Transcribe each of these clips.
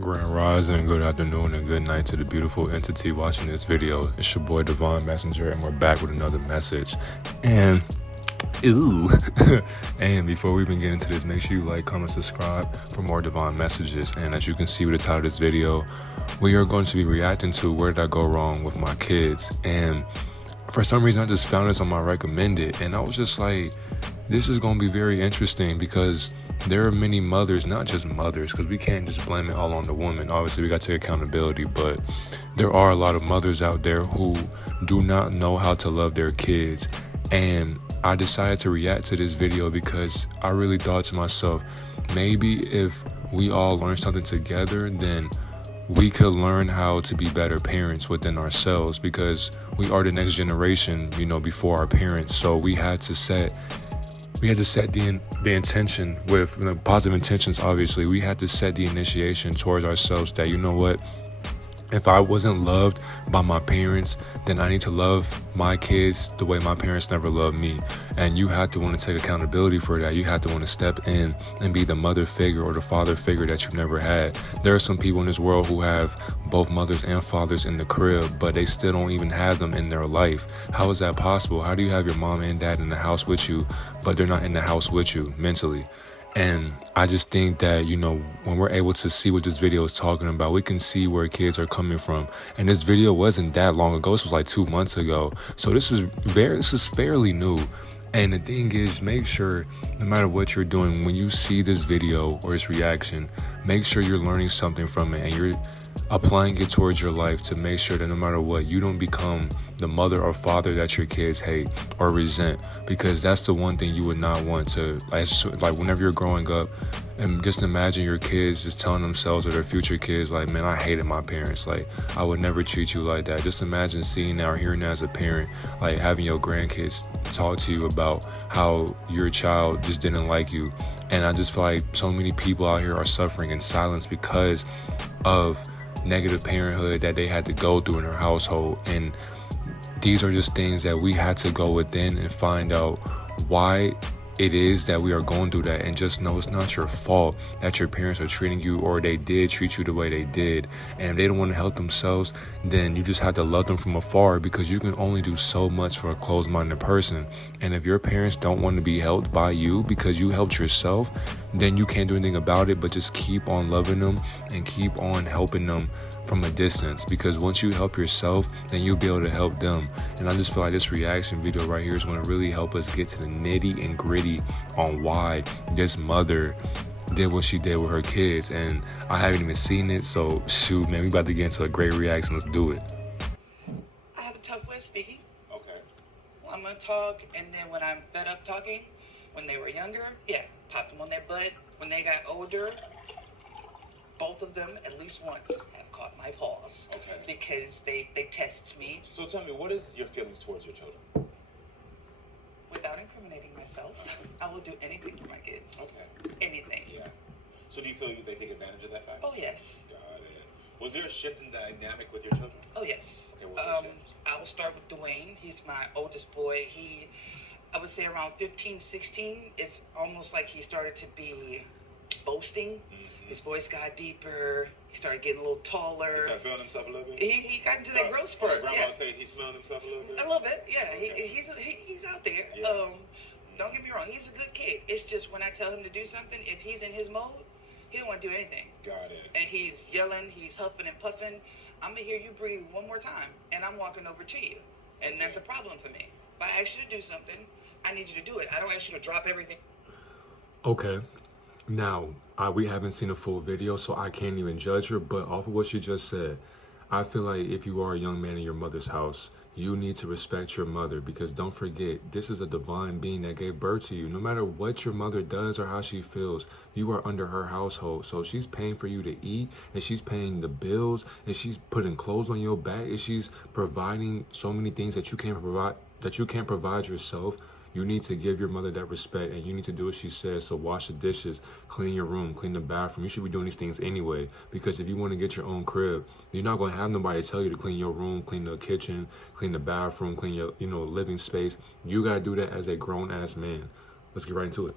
Grand Rising, good afternoon, and good night to the beautiful entity watching this video. It's your boy Divine Messenger, and we're back with another message. And ooh, and before we even get into this, make sure you like, comment, subscribe for more divine messages. And as you can see with the title of this video, we are going to be reacting to where did I go wrong with my kids. And for some reason, I just found this on my recommended, and I was just like, this is going to be very interesting because there are many mothers, not just mothers, because we can't just blame it all on the woman. Obviously, we got to take accountability, but there are a lot of mothers out there who do not know how to love their kids. And I decided to react to this video because I really thought to myself, maybe if we all learn something together, then we could learn how to be better parents within ourselves, because we are the next generation, before our parents. So we had to set the intention with positive intentions. Obviously, we had to set the initiation towards ourselves that, you know what, if I wasn't loved by my parents, then I need to love my kids the way my parents never loved me. And you have to want to take accountability for that. You have to want to step in and be the mother figure or the father figure that you never had. There are some people in this world who have both mothers and fathers in the crib, but they still don't even have them in their life. How is that possible? How do you have your mom and dad in the house with you, but they're not in the house with you mentally? And I just think that, when we're able to see what this video is talking about, we can see where kids are coming from. And this video wasn't that long ago. This was like 2 months ago. So this is fairly new. And the thing is, make sure, no matter what you're doing, when you see this video or this reaction, make sure you're learning something from it and you're applying it towards your life to make sure that no matter what, you don't become the mother or father that your kids hate or resent, because that's the one thing you would not want to, like whenever you're growing up, and just imagine your kids just telling themselves or their future kids, like, man, I hated my parents. Like, I would never treat you like that. Just imagine seeing that or hearing that as a parent, like having your grandkids talk to you about how your child just didn't like you. And I just feel like so many people out here are suffering in silence because of negative parenthood that they had to go through in their household. And these are just things that we had to go within and find out why it is that we are going through that, and just know it's not your fault that your parents are treating you or they did treat you the way they did. And if they don't want to help themselves, then you just have to love them from afar, because you can only do so much for a closed-minded person. And if your parents don't want to be helped by you because you helped yourself, then you can't do anything about it but just keep on loving them and keep on helping them from a distance, because once you help yourself, then you'll be able to help them. And I just feel like this reaction video right here is going to really help us get to the nitty and gritty on why this mother did what she did with her kids. And I haven't even seen it, so shoot, man, we about to get into a great reaction. Let's do it. I have a tough way of speaking. Okay. I'm gonna talk, and then when I'm fed up talking, when they were younger, pop them on their butt. When they got older, both of them at least once have caught my paws. Okay. Because they test me. So tell me, what is your feelings towards your children? Without incriminating myself, I will do anything for my kids. Okay. Anything. Yeah. So do you feel they take advantage of that fact? Oh, yes. Got it. Was there a shift in the dynamic with your children? Oh, yes. Okay, what was the shift? I will start with Dwayne. He's my oldest boy. I would say around 15, 16, it's almost like he started to be boasting. Mm-hmm. His voice got deeper. He started getting a little taller. He started feeling himself a little bit? He got into that growth spurt. Grandma would say he's feeling himself a little bit? A little bit, yeah. Okay. He's out there. Yeah. Don't get me wrong. He's a good kid. It's just when I tell him to do something, if he's in his mode, he don't want to do anything. Got it. And he's yelling, he's huffing and puffing. I'm going to hear you breathe one more time, and I'm walking over to you. And that's a problem for me. If I ask you to do something, I need you to do it. I don't ask you to drop everything. Okay. Now, we haven't seen a full video, so I can't even judge her, but off of what she just said, I feel like if you are a young man in your mother's house, you need to respect your mother, because don't forget, this is a divine being that gave birth to you. No matter what your mother does or how she feels, you are under her household. So she's paying for you to eat, and she's paying the bills, and she's putting clothes on your back, and she's providing so many things that you can't provide yourself. You need to give your mother that respect, and you need to do what she says. So wash the dishes, clean your room, clean the bathroom. You should be doing these things anyway, because if you want to get your own crib, you're not going to have nobody tell you to clean your room, clean the kitchen, clean the bathroom, clean your living space. You got to do that as a grown-ass man. Let's get right into it.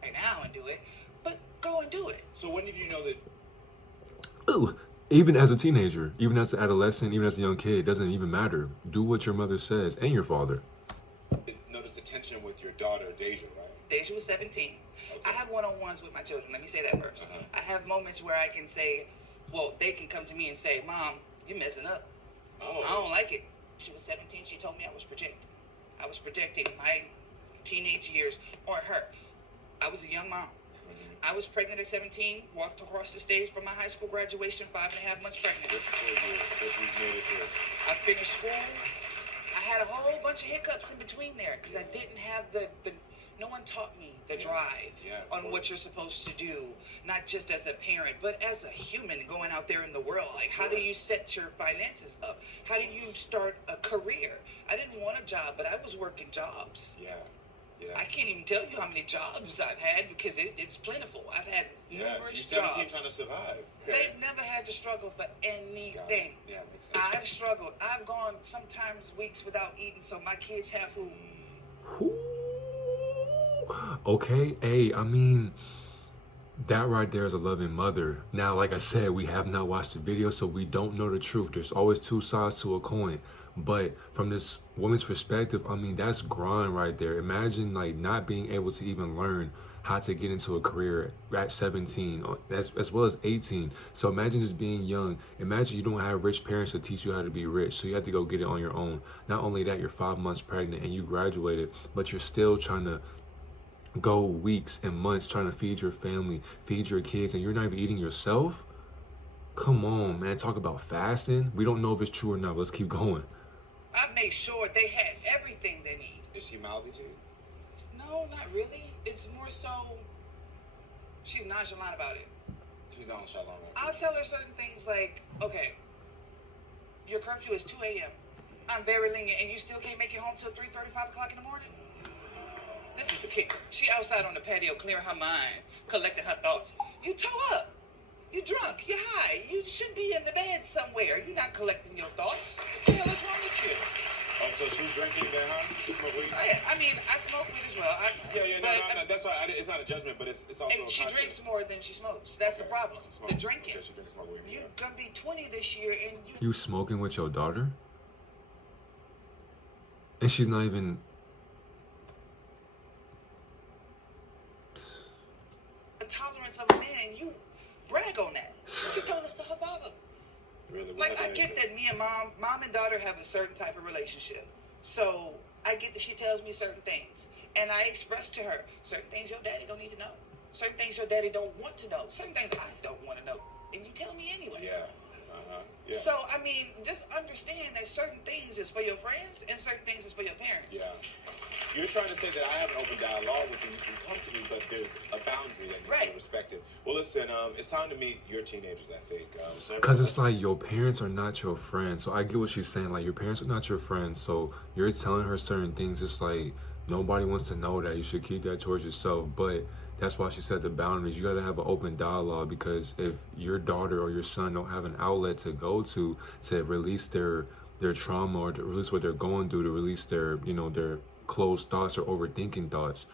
Right now and do it, but go and do it. So when did you know that? Ooh. Even as a teenager, even as an adolescent, even as a young kid, it doesn't even matter. Do what your mother says and your father. Notice the tension with your daughter, Deja, right? Deja was 17. Okay. I have one-on-ones with my children. Let me say that first. I have moments where I can say, well, they can come to me and say, Mom, you're messing up. Oh. I don't like it. She was 17. She told me I was projecting. I was projecting my teenage years on her. I was a young mom. I was pregnant at 17, walked across the stage for my high school graduation, 5.5 months pregnant. I finished school. I had a whole bunch of hiccups in between there because I didn't have no one taught me the drive on what you're supposed to do, not just as a parent, but as a human going out there in the world. Like, how do you set your finances up? How do you start a career? I didn't want a job, but I was working jobs. Yeah. I can't even tell you how many jobs I've had because it's plentiful. I've had numerous you're 17 jobs. trying to survive. They've never had to struggle for anything. Yeah, makes sense. I've struggled. I've gone sometimes weeks without eating, so my kids have food. Okay, hey, I mean, that right there is a loving mother. Now, like I said, we have not watched the video, so we don't know the truth. There's always two sides to a coin. But from this woman's perspective, I mean, that's grind right there. Imagine like not being able to even learn how to get into a career at 17, as well as 18. So imagine just being young. Imagine you don't have rich parents to teach you how to be rich. So you have to go get it on your own. Not only that, you're 5 months pregnant and you graduated, but you're still trying to go weeks and months trying to feed your family, feed your kids, and you're not even eating yourself? Come on, man. Talk about fasting. We don't know if it's true or not. Let's keep going. I made sure they had everything they need. Is she mouthy too? No, not really. It's more so she's nonchalant about it. She's nonchalant. I'll tell her certain things like, okay, your curfew is 2 a.m. I'm very lenient, and you still can't make it home till 3:30, 5 o'clock in the morning? This is the kicker. She outside on the patio clearing her mind, collecting her thoughts. You toe up. You're drunk. You're high. You should be in the bed somewhere. You're not collecting your thoughts. What the hell is wrong with you? Oh, so she's drinking then, huh? She smoke weed? I mean, I smoke weed as well. No. That's why it's not a judgment, but it's also. And she drinks more than she smokes. That's the problem. The drinking. Okay, she drinks smoke weed. You're gonna be 20 this year, and You smoking with your daughter? And she's not even. The tolerance of a man, you brag on that. She told us to her father. Really? Like, I get that me and mom and daughter have a certain type of relationship. So I get that she tells me certain things. And I express to her certain things your daddy don't need to know. Certain things your daddy don't want to know. Certain things I don't want to know. And you tell me anyway. Yeah. Yeah. So, I mean, just understand that certain things is for your friends and certain things is for your parents. Yeah. You're trying to say that I have an open dialogue with you. You can come to me, but there's a boundary that needs to be respected. Well, listen, it's time to meet your teenagers, I think. Because it's like your parents are not your friends. So I get what she's saying. Like, your parents are not your friends. So you're telling her certain things. It's like nobody wants to know that. You should keep that towards yourself. But that's why she said the boundaries. You got to have an open dialogue, because if your daughter or your son don't have an outlet to go to release their trauma, or to release what they're going through, to release their their closed thoughts or overthinking thoughts,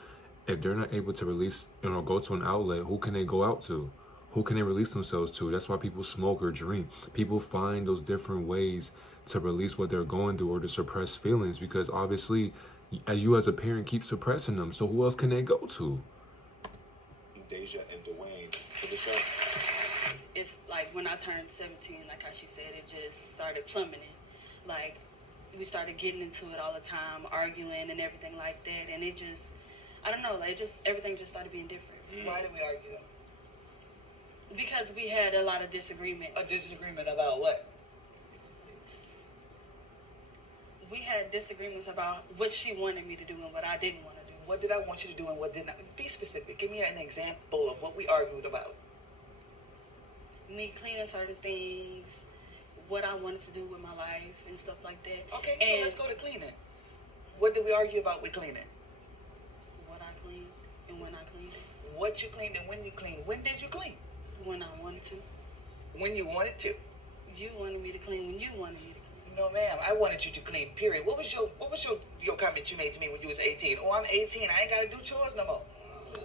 if they're not able to release, go to an outlet, who can they go out to? Who can they release themselves to? That's why people smoke or drink. People find those different ways to release what they're going through or to suppress feelings, because obviously you as a parent keep suppressing them. So who else can they go to? Deja and Dwayne for the show. It's like when I turned 17, like how she said, it just started plummeting. Like, we started getting into it all the time, arguing and everything like that, and it just, I don't know, like, everything just started being different. Why did we argue? Because we had a lot of disagreements. A disagreement about what? We had disagreements about what she wanted me to do and what I didn't want to do. What did I want you to do and what didn't I? Be specific. Give me an example of what we argued about. Me cleaning certain things, what I wanted to do with my life and stuff like that. Okay, so let's go to cleaning. What did we argue about with cleaning? What I cleaned and when I cleaned it. What you cleaned and when you cleaned. When did you clean? When I wanted to. When you wanted to. You wanted me to clean when you wanted me to clean. No, ma'am. I wanted you to clean, period. What was your comment you made to me when you was 18? Oh, I'm 18. I ain't got to do chores no more.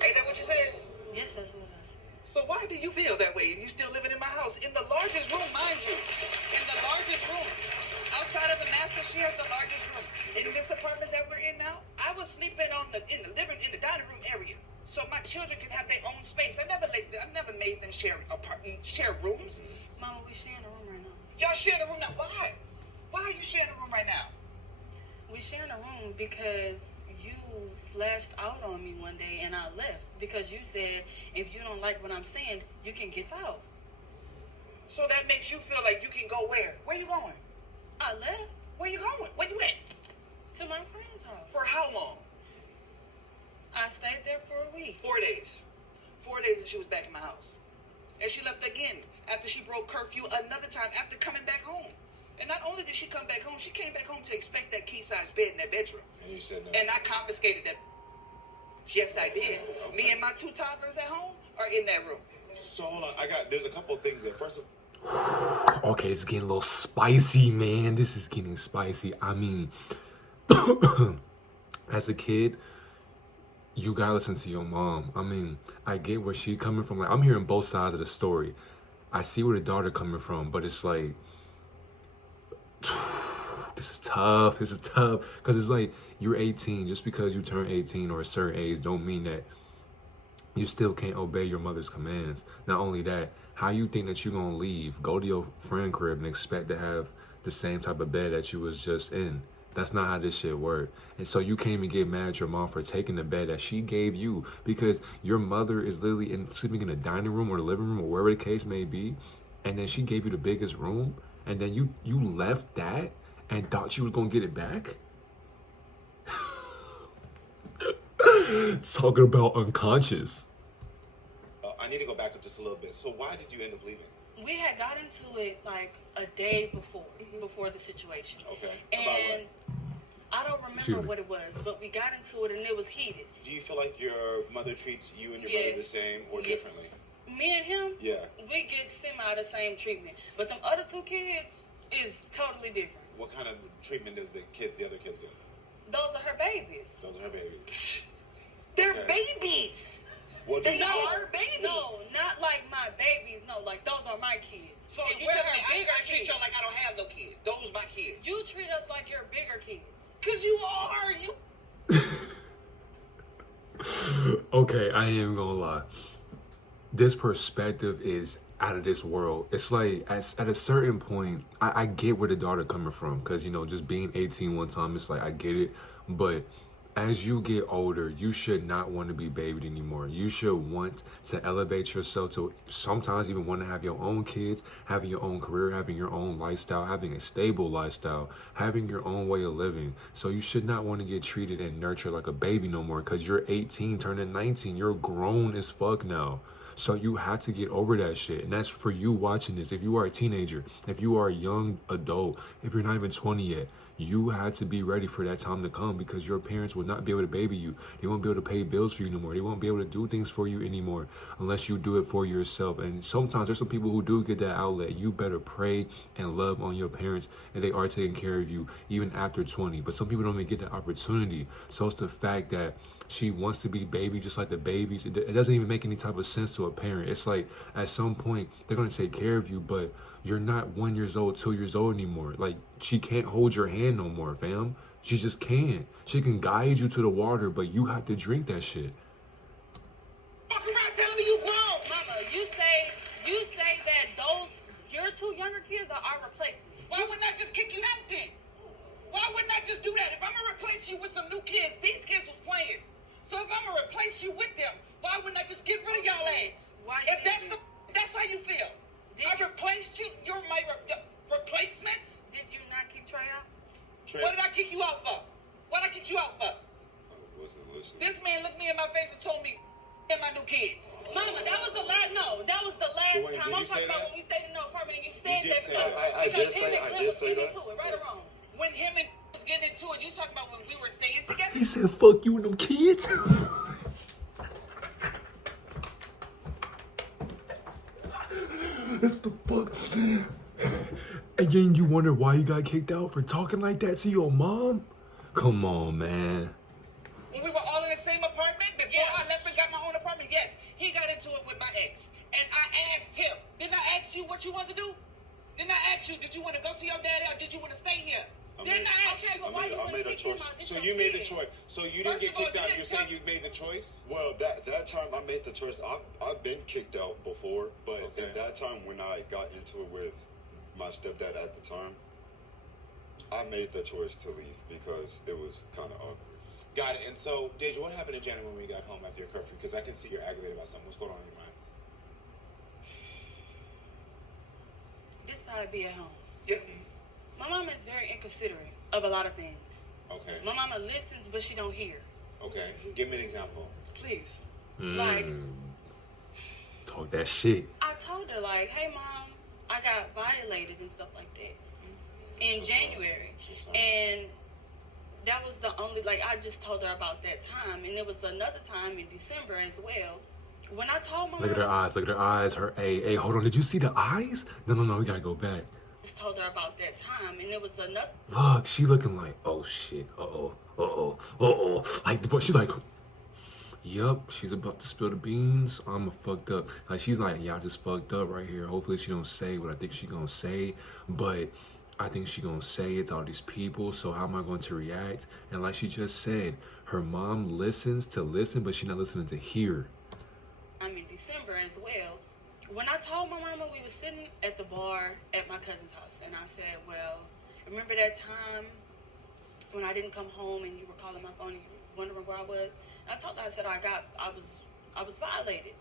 Ain't that what you said? Yes, that's what I said. So why do you feel that way? And you still living in my house, in the largest room, mind you, in the largest room. Outside of the master, she has the largest room. In this apartment that we're in now, I was sleeping in the dining room area, so my children can have their own space. I never made them share rooms. Mama, we sharing a room right now. Y'all sharing a room now? Why? Why are you sharing a room right now? We sharing a room because you flashed out on me one day and I left because you said if you don't like what I'm saying, you can get out. So that makes you feel like you can go where? Where you going? I left. Where you going? Where you at? To my friend's house. For how long? I stayed there for a week. 4 days. 4 days and she was back in my house. And she left again after she broke curfew another time after coming back home. And not only did she come back home, she came back home to expect that key-size bed in that bedroom. And you said no. And I confiscated that. Yes, I did. Okay. Me and my 2 toddlers at home are in that room. So hold on, there's a couple of things that first of Okay, it's getting a little spicy, man. This is getting spicy. I mean, as a kid, you gotta listen to your mom. I mean, I get where she coming from. Like, I'm hearing both sides of the story. I see where the daughter coming from, but it's like, this is tough. This is tough because it's like you're 18. Just because you turn 18 or a certain age, don't mean that you still can't obey your mother's commands. Not only that, how you think that you're gonna leave, go to your friend crib and expect to have the same type of bed that you was just in? That's not how this shit works. And so you can't even get mad at your mom for taking the bed that she gave you, because your mother is literally sleeping in the dining room or the living room or wherever the case may be, and then she gave you the biggest room, and then you left that and thought she was gonna get it back? Talking about unconscious. I need to go back up just a little bit. So why did you end up leaving? We had got into it like a day before the situation. Okay. And I don't remember what it was, but we got into it and it was heated. Do you feel like your mother treats you and your brother the same or differently? Me and him, Yeah. we get semi the same treatment. But them other 2 kids is totally different. What kind of treatment does the other kids get? Those are her babies. Those are her babies. They're Okay. babies. Well, They are babies. No, not like my babies. No, like those are my kids. So And you we're tell her me bigger I treat kids. y'all like I don't have no kids. Those my kids. You treat us like you're bigger kids. Cause you are. You. Okay, I ain't gonna lie. This perspective is out of this world. It's like at a certain point, I get where the daughter coming from, because you know, just being 18 one time, it's like I get it. But as you get older, you should not want to be babied anymore. You should want to elevate yourself to sometimes even want to have your own kids, having your own career, having your own lifestyle, having a stable lifestyle, having your own way of living. So you should not want to get treated and nurtured like a baby no more, because you're 18, turning 19. You're grown as fuck now. So you have to get over that shit. And that's for you watching this. If you are a teenager, if you are a young adult, if you're not even 20 yet, you had to be ready for that time to come, because your parents will not be able to baby you. They won't be able to pay bills for you anymore. They won't be able to do things for you anymore unless you do it for yourself. And sometimes there's some people who do get that outlet. You better pray and love on your parents, and they are taking care of you even after 20. But some people don't even get that opportunity. So it's the fact that she wants to be baby just like the babies. It doesn't even make any type of sense to a parent. It's like at some point they're going to take care of you, but you're not 1 year old, 2 years old anymore. Like, she can't hold your hand no more, fam. She just can't. She can guide you to the water, but you have to drink that shit. Walk around telling me you grown. Mama, you say that those your 2 younger kids are our replacement. Why wouldn't I just kick you out then? Why wouldn't I just do that? If I'm gonna replace you with some new kids, these kids was playing. So if I'm gonna replace you with them, why wouldn't I just get rid of y'all ass? Why If did that's how you feel. I replaced you. You're my replacements. Did you not kick Trey out? What did I kick you out for? What did I kick you out for? I wasn't listening. This man looked me in my face and told me and my new kids. Mama, that was the last. No, that was the last Wait, time. did I'm you say talking about that? when we stayed in the apartment and you said You did that say because that. I because did him say- and I Glenn did was say getting that. into it, right or wrong. When him and was getting into it, you talking about when we were staying together? He said, fuck you and them kids. That's the fuck. And then you wonder why you got kicked out for talking like that to your mom? Come on, man. When we were all in the same apartment before I left and got my own apartment, yes, he got into it with my ex. And I asked him, didn't I ask you what you want to do? Didn't I ask you, did you want to go to your daddy or did you want to stay here? Didn't I ask you? I made a choice. So you made the choice. So you didn't get kicked out. You're saying you made the choice? Well, that time I made the choice. I've been kicked out before, but at that time when I got into it with my stepdad at the time, I made the choice to leave because it was kind of awkward. Got it. And so, Deja, what happened in January when we got home after your curfew? Because I can see you're aggravated about something. What's going on in your mind? This is how it be at home. Yep. My mama is very inconsiderate of a lot of things. Okay. My mama listens, but she don't hear. Okay. Give me an example. Please. Like, talk that shit. I told her, like, hey, Mom, I got violated and stuff like that in January. And that was the only, like, I just told her about that time. And there was another time in December as well. When I told my Look at her eyes. Look at her eyes. Her, hey, hold on. Did you see the eyes? No, we gotta go back. just told her about that time. And there was another. Look, she looking like, oh shit. Like, but she's like, yup, she's about to spill the beans. I'm a fucked up. Like, she's like, yeah, I just fucked up right here. Hopefully she don't say what I think she gonna say, but I think she gonna say it to all these people, so how am I going to react? And like she just said, her mom listens to listen, but she's not listening to hear. I'm in December as well. When I told my mama, we were sitting at the bar at my cousin's house, and I said, well, remember that time when I didn't come home and you were calling my phone and you were wondering where I was? And I told her, I said, I was violated.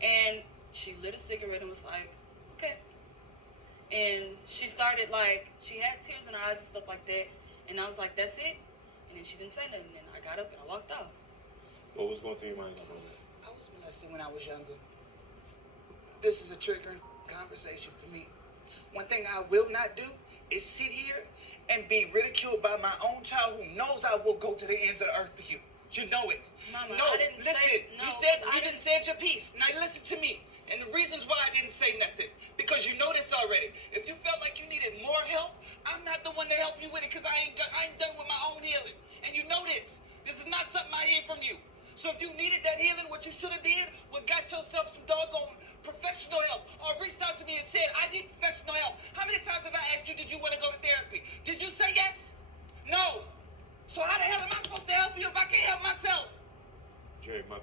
And she lit a cigarette and was like, okay. And she started, like, she had tears in her eyes and stuff like that. And I was like, that's it? And then she didn't say nothing. And I got up and I walked off. What was going through your mind about that? I was molested when I was younger. This is a triggering conversation for me. One thing I will not do is sit here and be ridiculed by my own child who knows I will go to the ends of the earth for you. You know it. Mama, no, I didn't listen. say, no, You didn't say your piece. Now listen to me. And the reasons why I didn't say nothing, because you know this already. If you felt like you needed more help, I'm not the one to help you with it, because I ain't done with my own healing. And you know this. This is not something I hear from you. So if you needed that healing, what you should have did was got yourself some doggone professional help, or reached out to me and said, I need professional help. How many times have I asked you, did you want to go to therapy? Did you say yes? No. So how the hell am I supposed to help you if I can't help myself? Jerry, my...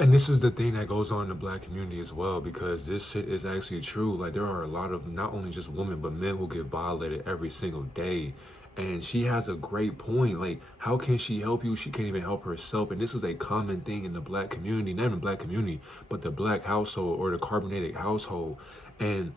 And this is the thing that goes on in the black community as well, because this shit is actually true. Like, there are a lot of not only just women but men who get violated every single day. And she has a great point. Like, how can she help you? She can't even help herself. And this is a common thing in the black community, not even the black community, but the black household or the carbonated household. And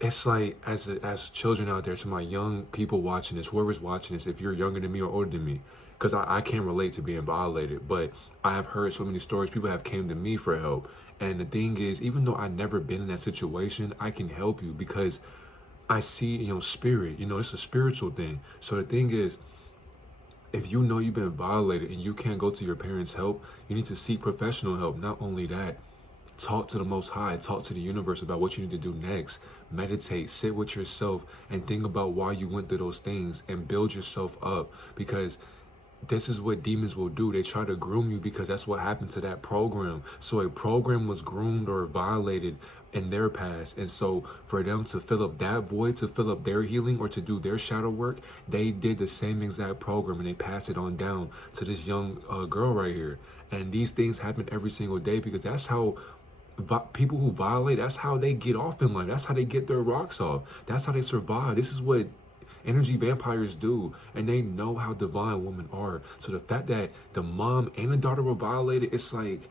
it's like, as children out there, to my young people watching this, whoever's watching this, if you're younger than me or older than me, because I can't relate to being violated, but I have heard so many stories. People have came to me for help. And the thing is, even though I've never been in that situation, I can help you because I see, spirit, it's a spiritual thing. So the thing is, if you know you've been violated and you can't go to your parents' help, you need to seek professional help. Not only that, talk to the Most High, talk to the universe about what you need to do next. Meditate, sit with yourself and think about why you went through those things and build yourself up, because this is what demons will do. They try to groom you because that's what happened to that program. So a program was groomed or violated in their past. And so for them to fill up that void, to fill up their healing or to do their shadow work, they did the same exact program and they passed it on down to this young girl right here. And these things happen every single day because that's how people who violate, that's how they get off in life. That's how they get their rocks off. That's how they survive. This is what energy vampires do, and they know how divine women are. So the fact that the mom and the daughter were violated, it's like,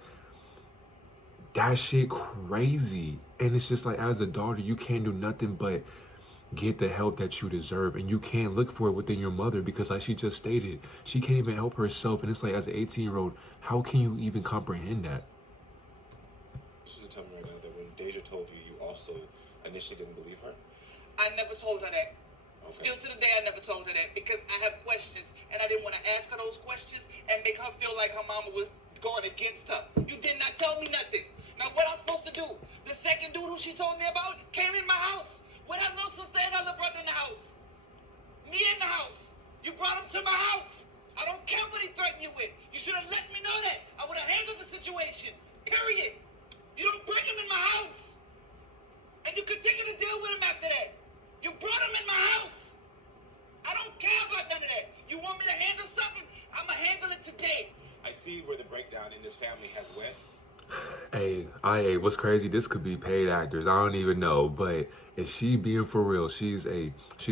that shit crazy. And it's just like, as a daughter, you can't do nothing but get the help that you deserve, and you can't look for it within your mother because, like she just stated, she can't even help herself. And it's like, as an 18-year-old, how can you even comprehend that? She's telling me right now that when Deja told you, you also initially didn't believe her? I never told her that. Okay. Still to the day, I never told her that because I have questions, and I didn't want to ask her those questions and make her feel like her mama was going against her. You did not tell me nothing. Now, what I'm supposed to do? The second dude who she told me about came in my house with her little sister and her little brother in the house. Me in the house. You brought him to my house. I don't care what he threatened you with. You should have let me know that. I would have handled the situation. Period. You don't bring him in my house. And you continue to deal with him after that. You brought him in my house. I don't care about none of that. You want me to handle something? I'm going to handle it today. I see where the breakdown in this family has went. Hey, what's crazy? This could be paid actors. I don't even know, but is she being for real? She's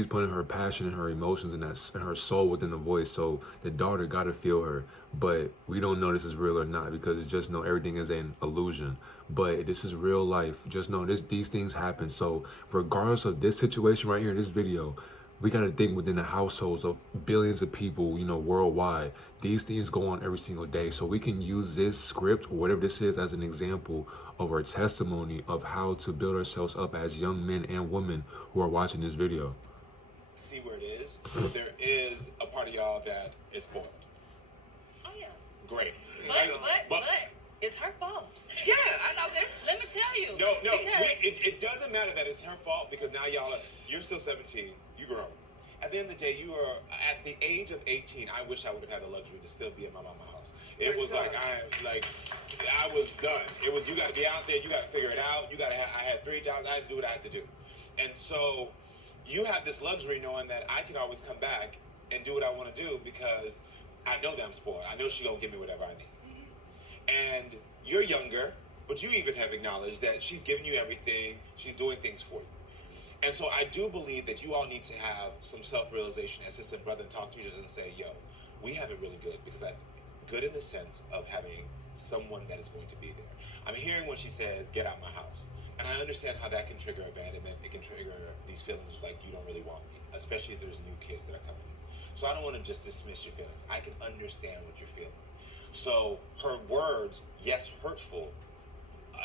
putting her passion and her emotions and her soul within the voice. So the daughter gotta feel her, but we don't know this is real or not because it's just know everything is an illusion. But this is real life. Just know these things happen. So regardless of this situation right here, this video, we got to think within the households of billions of people, you know, worldwide. These things go on every single day. So we can use this script or whatever this is as an example of our testimony of how to build ourselves up as young men and women who are watching this video. See where it is. There is a part of y'all that is spoiled. Oh yeah. Great. But it's her fault. Yeah, I know this. Let me tell you. No, Because it doesn't matter that it's her fault because now you're still 17. You grown. At the end of the day, you are at the age of 18. I wish I would have had the luxury to still be in my mama's house. It was like I was done. It was you got to be out there. You got to figure it out. I had 3 jobs. I had to do what I had to do, and so you have this luxury knowing that I can always come back and do what I want to do because I know that I'm spoiled. I know she's gonna give me whatever I need. And you're younger, but you even have acknowledged that she's giving you everything. She's doing things for you. And so I do believe that you all need to have some self-realization as sister and brother and talk to each other and say, yo, we have it really good because good in the sense of having someone that is going to be there. I'm hearing when she says, get out my house. And I understand how that can trigger abandonment. It can trigger these feelings like you don't really want me, especially if there's new kids that are coming in. So I don't want to just dismiss your feelings. I can understand what you're feeling. So her words, yes, hurtful,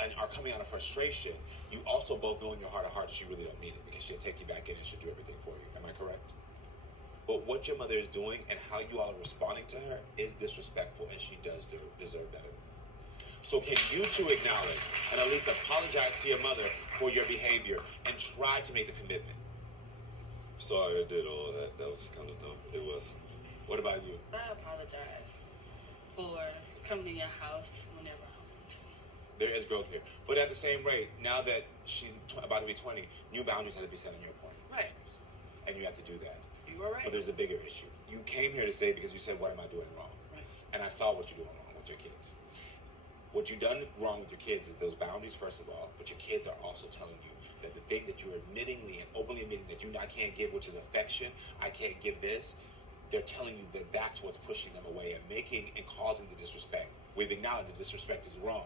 and are coming out of frustration. You also both know in your heart of hearts she really don't mean it because she'll take you back in and she'll do everything for you. Am I correct? But what your mother is doing and how you all are responding to her is disrespectful, and she does deserve better than that. So can you two acknowledge and at least apologize to your mother for your behavior and try to make the commitment? Sorry I did all of that. That was kind of dumb. It was. What about you? I apologize for coming to your house whenever I want to. There is growth here. But at the same rate, now that she's about to be 20, new boundaries have to be set on your point. Right. And you have to do that. You all right? But there's a bigger issue. You came here to say because you said, what am I doing wrong? Right. And I saw what you're doing wrong with your kids. What you've done wrong with your kids is those boundaries, first of all, but your kids are also telling you that the thing that you're admittingly and openly admitting that I can't give, which is affection, I can't give this, they're telling you that that's what's pushing them away and making and causing the disrespect. We've acknowledged the disrespect is wrong.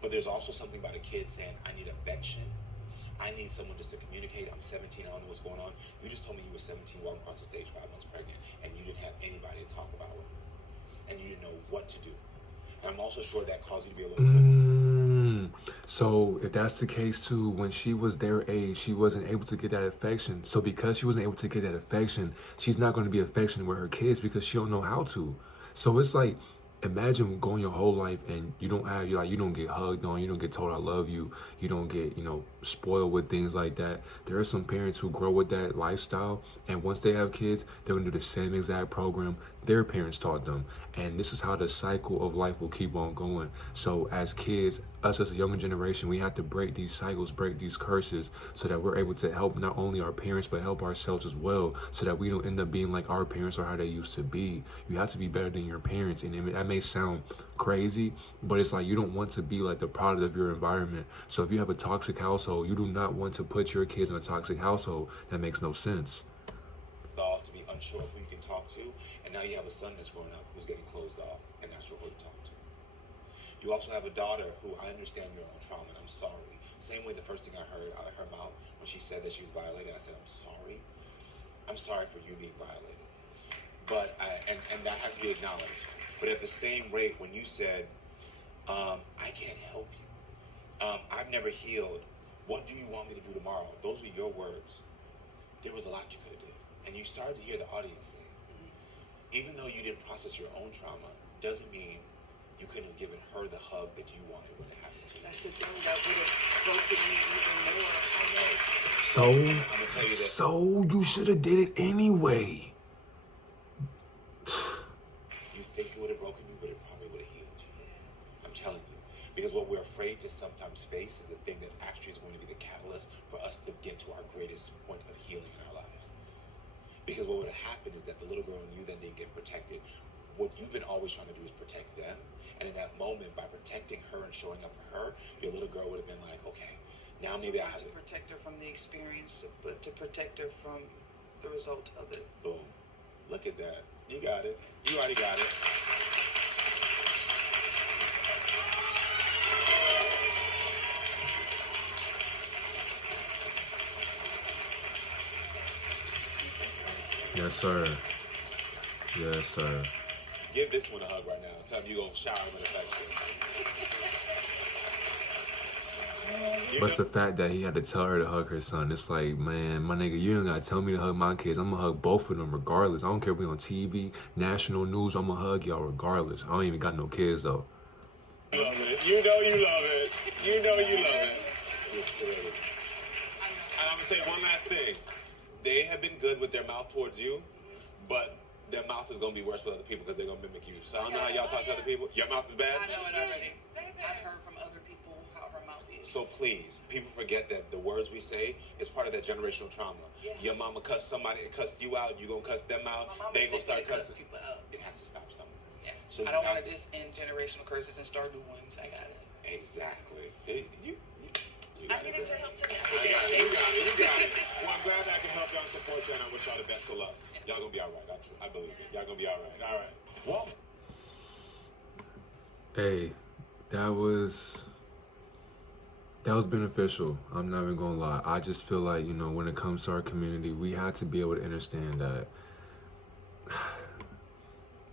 But there's also something about a kid saying, I need affection. I need someone just to communicate. I'm 17. I don't know what's going on. You just told me you were 17 walking across the stage 5 months pregnant and you didn't have anybody to talk about with. And you didn't know what to do. And I'm also sure that caused you to be a little So if that's the case too, when she was their age, she wasn't able to get that affection. So because she wasn't able to get that affection, she's not going to be affectionate with her kids because she don't know how to. So it's like, imagine going your whole life and you don't get hugged on, you don't get told I love you, you don't get, spoiled with things like that. There are some parents who grow with that lifestyle, and once they have kids, they're gonna do the same exact program their parents taught them. And this is how the cycle of life will keep on going. So as kids, us as a younger generation, we have to break these cycles, break these curses, so that we're able to help not only our parents, but help ourselves as well, so that we don't end up being like our parents or how they used to be. You have to be better than your parents. And that may sound crazy, but it's like you don't want to be like the product of your environment. So if you have a toxic household, you do not want to put your kids in a toxic household. That makes no sense. to be unsure of who you can talk to, and now you have a son that's growing up who's getting closed off and not sure who to talk to. You also have a daughter who, I understand your own trauma, and I'm sorry. Same way the first thing I heard out of her mouth when she said that she was violated, I said, I'm sorry. I'm sorry for you being violated. But, and that has to be acknowledged. But at the same rate, when you said, I can't help you. I've never healed. What do you want me to do tomorrow? Those were your words. There was a lot you could have did. And you started to hear the audience say, even though you didn't process your own trauma, doesn't mean you couldn't have given her the hug that you wanted when it happened to you. That's the thing that would have broken me even more. I know. So, I'm gonna tell you that. so you should have did it anyway. Because what we're afraid to sometimes face is the thing that actually is going to be the catalyst for us to get to our greatest point of healing in our lives. Because what would have happened is that the little girl in you then didn't get protected. What you've been always trying to do is protect them. And in that moment, by protecting her and showing up for her, your little girl would have been like, okay, now maybe I have to protect her from the experience, but to protect her from the result of it. Boom. Look at that. You got it. You already got it. Yes, sir. Yes, sir. Give this one a hug right now. Tell him you're going to shower with affection. But the fact that he had to tell her to hug her son, it's like, man, my nigga, you ain't gotta tell me to hug my kids. I'm gonna hug both of them regardless. I don't care if we on TV, national news, I'm gonna hug y'all regardless. I don't even got no kids though. You love it. You know you love it. You know you love it. And I'm gonna say one last thing. They have been good with their mouth towards you, but their mouth is gonna be worse with other people because they're gonna mimic you. So I don't know how y'all talk to other people. Your mouth is bad? I know it already. I've heard from other people how her mouth is. So please, people forget that the words we say is part of that generational trauma. Yeah. Your mama cussed somebody, cussed you out, you gonna cuss them out, they gonna start cussing people out. It has to stop somewhere. Yeah. So I don't want to just end generational curses and start new ones. I got it. Exactly. You I got it. needed your help today. You got it. You got it. Well, I'm glad I can help y'all and support you, and I wish y'all the best of luck. Y'all gonna be all right. I believe it. Y'all gonna be all right. All right. Well. Hey, that was beneficial. I'm not even gonna lie. I just feel like, you know, when it comes to our community, we had to be able to understand that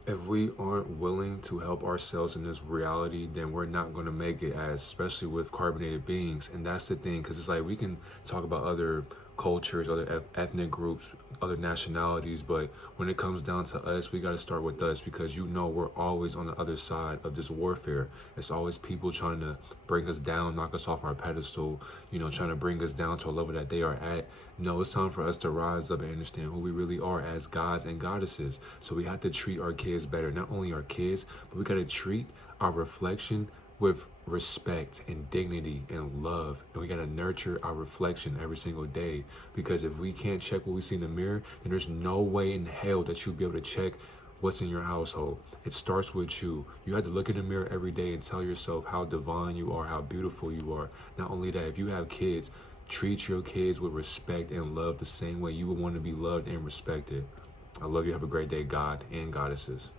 if we aren't willing to help ourselves in this reality, then we're not going to make it, as especially with carbonated beings. And that's the thing, because it's like we can talk about other cultures, other ethnic groups, other nationalities, but when it comes down to us, we got to start with us, because you know we're always on the other side of this warfare. It's always people trying to bring us down, knock us off our pedestal, you know, trying to bring us down to a level that they are at. No, it's time for us to rise up and understand who we really are as gods and goddesses. So we have to treat our kids better, not only our kids, but we got to treat our reflection with respect and dignity and love, and we got to nurture our reflection every single day, because if we can't check what we see in the mirror, then there's no way in hell that you'll be able to check what's in your household. It starts with you. You have to look in the mirror every day and tell yourself how divine you are, how beautiful you are. Not only that, if you have kids, treat your kids with respect and love the same way you would want to be loved and respected. I love you. Have a great day, God and goddesses.